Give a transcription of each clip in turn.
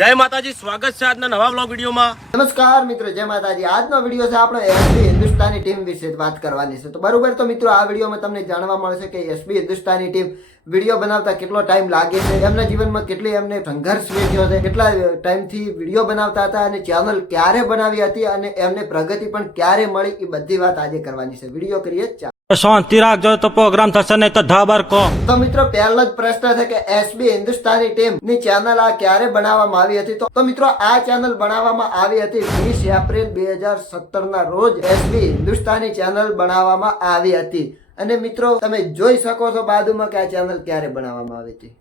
જય માતાજી, સ્વાગત છે આજના નવા બ્લોગ વિડીયોમાં. નમસ્કાર મિત્રો, જય માતાજી. આજનો વિડીયો છે આપણે એસબી હિન્દુસ્તાની ટીમ વિશે વાત કરવાની છે. તો બરોબર, તો મિત્રો આ વિડીયોમાં તમને જાણવા મળશે કે એસબી હિન્દુસ્તાની ટીમ વિડીયો બનાવતા કેટલો ટાઈમ લાગે છે, એમના જીવનમાં કેટલી એમને સંઘર્ષ વેઠ્યો છે, કેટલા ટાઈમથી વિડીયો બનાવતા હતા અને ચેનલ ક્યારે બનાવી હતી અને એમને પ્રગતિ પણ ક્યારે મળી, એ બધી વાત આજે કરવાની છે. વિડીયો કરીએ. શાંતિ રાખજો તો પ્રોગ્રામ થશે નહીં તો ધાબર કો. તો મિત્રો પહેલો જ પ્રશ્ન છે કે એસબી હિન્દુસ્તાની ટીમ ની ચેનલ આ ક્યારે બનાવવામાં આવી હતી? તો મિત્રો આ ચેનલ બનાવવામાં આવી હતી 20 એપ્રિલ 2017 ના રોજ એસબી હિન્દુસ્તાની ચેનલ બનાવવામાં આવી હતી. અને મિત્રો તમે જોઈ શકો છો બાજુમાં કે આ ચેનલ ક્યારે બનાવવામાં આવી હતી.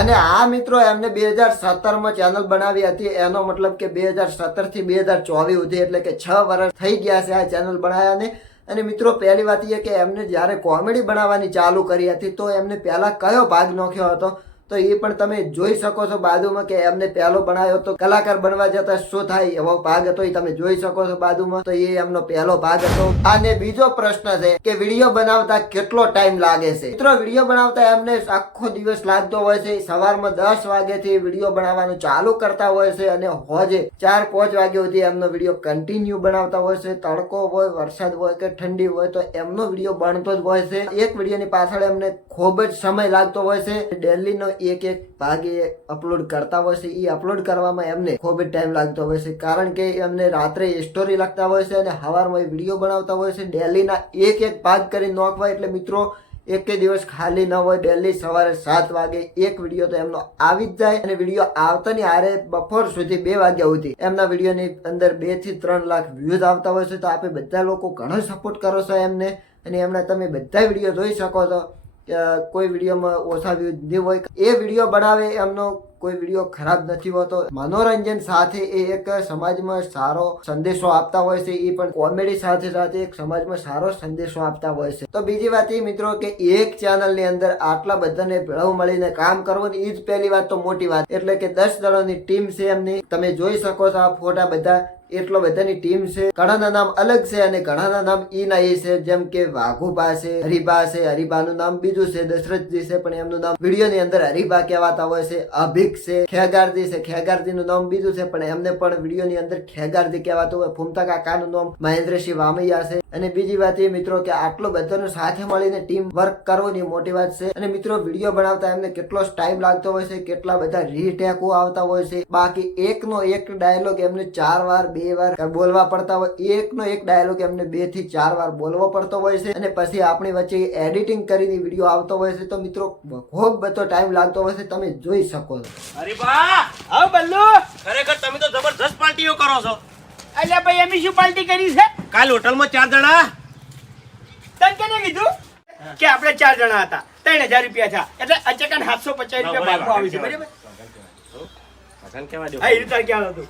અને આ મિત્રો એમને 2017 માં ચેનલ બનાવી હતી. એનો મતલબ કે 2017 થી 2024 સુધી, એટલે કે 6 વર્ષ થઈ ગયા છે આ ચેનલ બનાવ્યાને. અને મિત્રો પહેલી વાત એ કે એમને જ્યારે કોમેડી બનાવવાની ચાલુ કરી હતી તો એમને પહેલા કયો ભાગ નાખ્યો હતો તો એ પણ તમે જોઈ શકો છો બાજુમાં કે એમને પહેલો બનાવ્યો હતો કલાકાર બનવા જતા શું થાય એવો ભાગ હતો, એ તમે જોઈ શકો છો બાજુમાં. તો એ એમનો પહેલો ભાગ હતો. અને બીજો પ્રશ્ન છે કે વિડીયો બનાવતા કેટલો ટાઈમ લાગે છે? મિત્રો વિડીયો બનાવતા એમને આખો દિવસ લાગતો હોય છે. સવારમાં 10 વાગ્યાથી વિડીયો બનાવવાનું ચાલુ કરતા હોય છે અને હોજે 4-5 વાગ્યા સુધી એમનો વિડીયો કન્ટિન્યુ બનાવતા હોય છે. તડકો હોય, વરસાદ હોય કે ઠંડી હોય તો એમનો વિડીયો બનતો જ હોય છે. એક વિડીયોની પાછળ એમને ખૂબ જ સમય લાગતો હોય છે. ડેલીનો એક ભાગ એ અપલોડ કરતા હોય છે. એ અપલોડ કરવામાં એમને ખૂબ જ ટાઈમ લાગતો હોય છે, કારણ કે એમને રાત્રે સ્ટોરી લખતા હોય છે અને સવારમાં વિડીયો બનાવતા હોય છે. ડેલીના એક ભાગ કરી નોખવા એટલે મિત્રો એક દિવસ ખાલી ન હોય. ડેલી સવારે 7 વાગે એક વિડીયો તો એમનો આવી જ જાય. અને વિડીયો આવતાની હારે બપોર સુધી 2 વાગ્યા સુધી એમના વિડીયોની અંદર 2 થી 3 લાખ વ્યૂઝ આવતા હોય છે. તો આપણે બધા લોકો ઘણો સપોર્ટ કરો છો એમને, અને એમના તમે બધા વિડીયો જોઈ શકો છો. કોઈ વિડીયોમાં ઓછા વ્યૂઝ નહીં હોય. એ વિડીયો બનાવે એમનો કોઈ વિડીયો ખરાબ નથી હોતો. મનોરંજન સાથે એ એક સમાજમાં સારો સંદેશો આપતા હોય છે. એ પણ કોમેડી સાથે સાથે એક સમાજમાં સારો સંદેશો આપતા હોય છે. તો બીજી વાત એ મિત્રો કે એક ચેનલ ની અંદર આટલા બધાને ભેળું મળીને કામ કરવું, એ જ પહેલી વાત તો મોટી વાત. એટલે કે 10 જણાની ટીમ છે એમની. તમે જોઈ શકો છો આ ફોટા બધા, એટલો બધાની ટીમ છે. ઘણાના નામ અલગ છે અને ઘણાના નામ ઈ ના એ છે. જેમ કે વાઘુબા છે, હરિભા છે, હરિભાનું નામ બીજું છે, દશરથજી છે પણ એમનું નામ વિડીયો ની અંદર હરિભા કહેવાતા હોય છે. અભિક છે, ખેગારજી છે, ખેગારજી નું નામ બીજું છે પણ એમને પણ વિડીયો ની અંદર ખેગારજી કહેવાતું હોય. ફૂમતા કાકાનું નામ મહેન્દ્રસિંહ વામૈયા છે. અને બીજી વાત એ મિત્રો કે આટલો બધાનું સાથે મળીને ટીમ વર્ક કરવાની મોટી વાત છે. અને મિત્રો વિડીયો બનાવતા એમને કેટલો ટાઈમ લાગતો હોય છે, કેટલા બધા રીટેકો આવતા હોય છે. બાકી એકનો એક ડાયલોગ એમને 4 વાર 2 વાર બોલવા પડતા હોય. એકનો એક ડાયલોગ એમને 2 થી 4 વાર બોલવો પડતો હોય છે. અને પછી આપણી વચ્ચે એડિટિંગ કરીને વિડીયો આવતો હોય છે. તો મિત્રો ખૂબ બધો ટાઈમ લાગતો હોય છે, તમે જોઈ શકો છો. અરે બા, આવ બલ્લુ, ખરેખર તમે તો જબરજસ્ત પાર્ટીઓ કરો છો. અલ્યા ભાઈ અમે શું પાર્ટી કરી છે? કાલ હોટલમાં 4 જણા. તને કેને કીધું કે આપણે 4 જણા હતા, 3000 રૂપિયા થયા, એટલે અચકન 750 રૂપિયા ભાગો આવી છે. બરાબર? ભગવાન કેવા દો. હા, એ રીતે ક્યાં હતું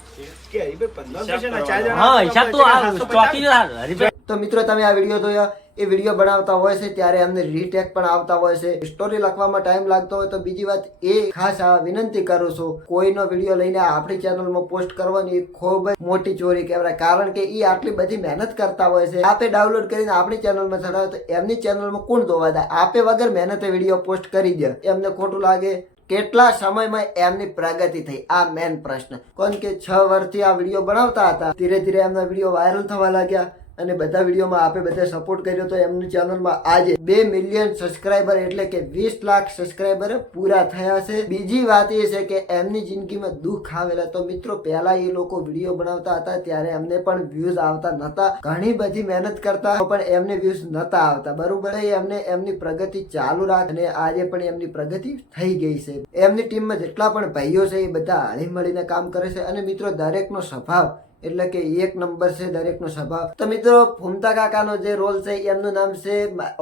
કે હરીભાઈ 15% ના 4 જણા. હા, હિસાબ તો આ ચોકી હરીભાઈ. તો મિત્રો તમે આ વિડીયો જોયા, એ વિડીયો બનાવતા હોય છે ત્યારે એમને રીટેક પણ આવતા હોય છે. સ્ટોરી લખવામાં ટાઈમ લાગતો હોય. તો બીજી વાત એ ખાસ આ વિનંતી કરું છું, કોઈનો વિડીયો લઈને આપણી ચેનલમાં પોસ્ટ કરવાની ખૂબ જ મોટી ચોરી કહેવાય, કારણ કે એ આટલી બધી મહેનત કરતા હોય છે. આપે ડાઉનલોડ કરીને આપણી ચેનલમાં ચડાવે તો એમની ચેનલમાં કોણ જોવા જાય? આપે વગર મહેનતે વિડીયો પોસ્ટ કરી દે, એમને ખોટું લાગે? કેટલા સમયમાં એમની પ્રગતિ થઈ, આ મેન પ્રશ્ન. કારણ કે 6 વર્ષથી આ વિડીયો બનાવતા હતા, ધીરે ધીરે એમના વિડીયો વાયરલ થવા લાગ્યા અને બધા વિડીયોમાં આપે બધા સપોર્ટ કર્યો. તો એમની ચેનલમાં આજે 2 મિલિયન સબસ્ક્રાઈબર એટલે કે 20 લાખ સબસ્ક્રાઈબર પૂરા થયા છે. બીજી વાત એ છે કે એમની જિંદગીમાં દુઃખ આવેલા. તો મિત્રો પહેલા એ લોકો વિડીયો બનાવતા હતા ત્યારે એમને પણ વ્યૂઝ આવતા નતા, ઘણી બધી મહેનત કરતા પણ એમને વ્યૂઝ નતા આવતા. બરોબર, એમને એમની પ્રગતિ ચાલુ રાખ અને આજે પણ એમની પ્રગતિ થઈ ગઈ છે. એમની ટીમમાં જેટલા પણ ભાઈઓ છે એ બધા હળી મળીને કામ કરે છે. અને મિત્રો દરેકનો સ્વભાવ એટલે કે એક નંબર છે દરેકનો સ્વભાવ. તો મિત્રો ફૂમતા કાકાનો જે રોલ છે એમનું નામ છે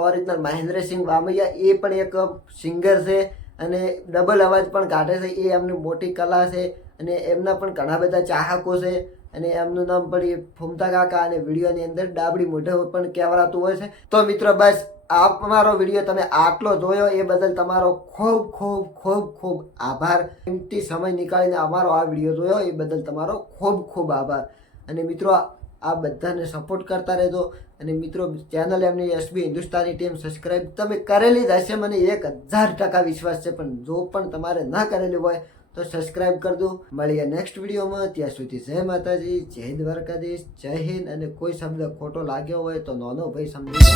ઓરિજિનલ મહેન્દ્રસિંહ વામૈયા. એ પણ એક સિંગર છે અને ડબલ અવાજ પણ કાઢે છે. એ એમની મોટી કલા છે અને એમના પણ ઘણા બધા ચાહકો છે. અને એમનું નામ પણ ફૂમતા કાકા અને વિડીયોની અંદર ડાબડી મોઢે પણ કહેવાતું હોય છે. તો મિત્રો બસ અમારો વિડીયો તમે આટલો જોયો એ બદલ તમારો ખૂબ ખૂબ ખૂબ ખૂબ આભાર. કિંમતી સમય નીકાળીને અમારો આ વિડીયો જોયો એ બદલ તમારો ખૂબ ખૂબ આભાર. અને મિત્રો આ બધાને સપોર્ટ કરતા રહેજો. અને મિત્રો ચેનલ એમની એસબી હિન્દુસ્તાની ટીમ સબસ્ક્રાઇબ તમે કરેલી જ હશે, મને 1000% વિશ્વાસ છે. પણ જો પણ તમારે ના કરેલી હોય તો સબસ્ક્રાઇબ કરી દો. મળીએ નેક્સ્ટ વિડીયોમાં. ત્યાં સુધી જય માતાજી, જય દ્વારકાધીશ, જય હિન્દ. અને કોઈ શબ્દ ખોટો લાગ્યો હોય તો નાનો ભાઈ સમજી લો.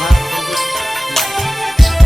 માફ કરજો.